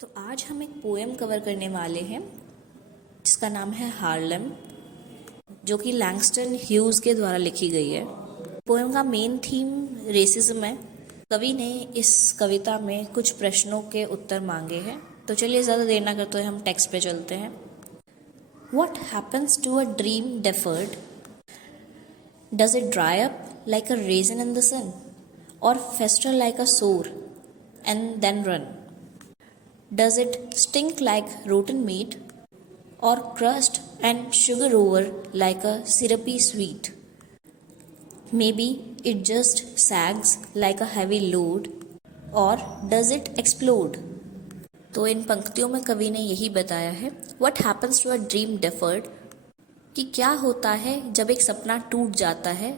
तो आज हम एक पोएम कवर करने वाले हैं जिसका नाम है हार्लेम, जो कि लैंगस्टन ह्यूज के द्वारा लिखी गई है। पोएम का मेन थीम रेसिज्म है। कवि ने इस कविता में कुछ प्रश्नों के उत्तर मांगे हैं। तो चलिए ज़्यादा देर ना करते हुए हम टेक्स्ट पे चलते हैं। What happens to a dream deferred? Does it dry up like a raisin in the sun, or fester like a sore and then run? Does it stink like rotten meat, or crust and sugar over like a syrupy sweet? Maybe it just sags like a heavy load, or does it explode? तो इन पंक्तियों में कवि ने यही बताया है, What happens to a dream deferred? कि क्या होता है जब एक सपना टूट जाता है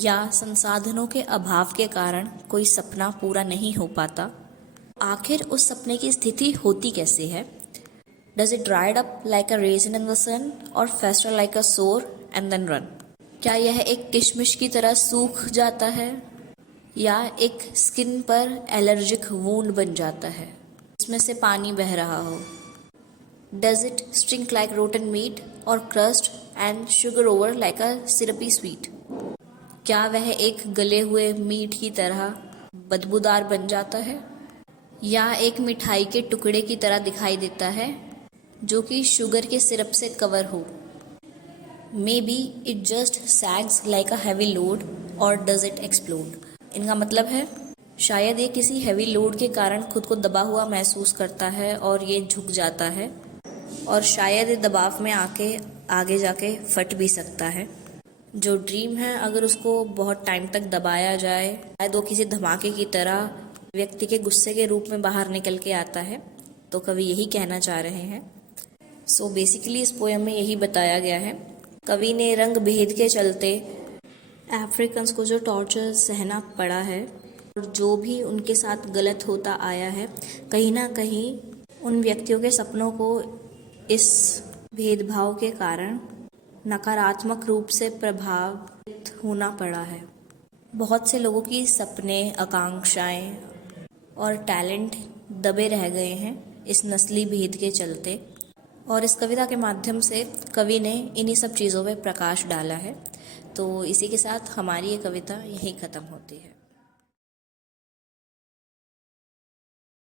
या संसाधनों के अभाव के कारण कोई सपना पूरा नहीं हो पाता। आखिर उस सपने की स्थिति होती कैसे है? Does it dried up like a raisin in the sun or fester like a sore and then run? क्या यह एक किशमिश की तरह सूख जाता है या एक स्किन पर एलर्जिक वूंड बन जाता है इसमें से पानी बह रहा हो? Does it stink like rotten meat or crust and sugar over like a syrupy sweet? क्या वह एक गले हुए मीट की तरह बदबूदार बन जाता है या एक मिठाई के टुकड़े की तरह दिखाई देता है जो कि शुगर के सिरप से कवर हो? Maybe it just sags like a heavy load or does it explode? इनका मतलब है शायद ये किसी हैवी लोड के कारण खुद को दबा हुआ महसूस करता है और ये झुक जाता है, और शायद ये दबाव में आके आगे जाके फट भी सकता है। जो ड्रीम है अगर उसको बहुत टाइम तक दबाया जाए शायद वो किसी धमाके की तरह व्यक्ति के गुस्से के रूप में बाहर निकल के आता है। तो कवि यही कहना चाह रहे हैं। सो बेसिकली इस पोएम में यही बताया गया है। कवि ने रंग भेद के चलते अफ्रीकन्स को जो टॉर्चर सहना पड़ा है और जो भी उनके साथ गलत होता आया है, कहीं ना कहीं उन व्यक्तियों के सपनों को इस भेदभाव के कारण नकारात्मक रूप से प्रभावित होना पड़ा है। बहुत से लोगों की सपने, आकांक्षाएं और टैलेंट दबे रह गए हैं इस नस्ली भेद के चलते, और इस कविता के माध्यम से कवि ने इन्हीं सब चीज़ों पे प्रकाश डाला है। तो इसी के साथ हमारी ये कविता यहीं ख़त्म होती है।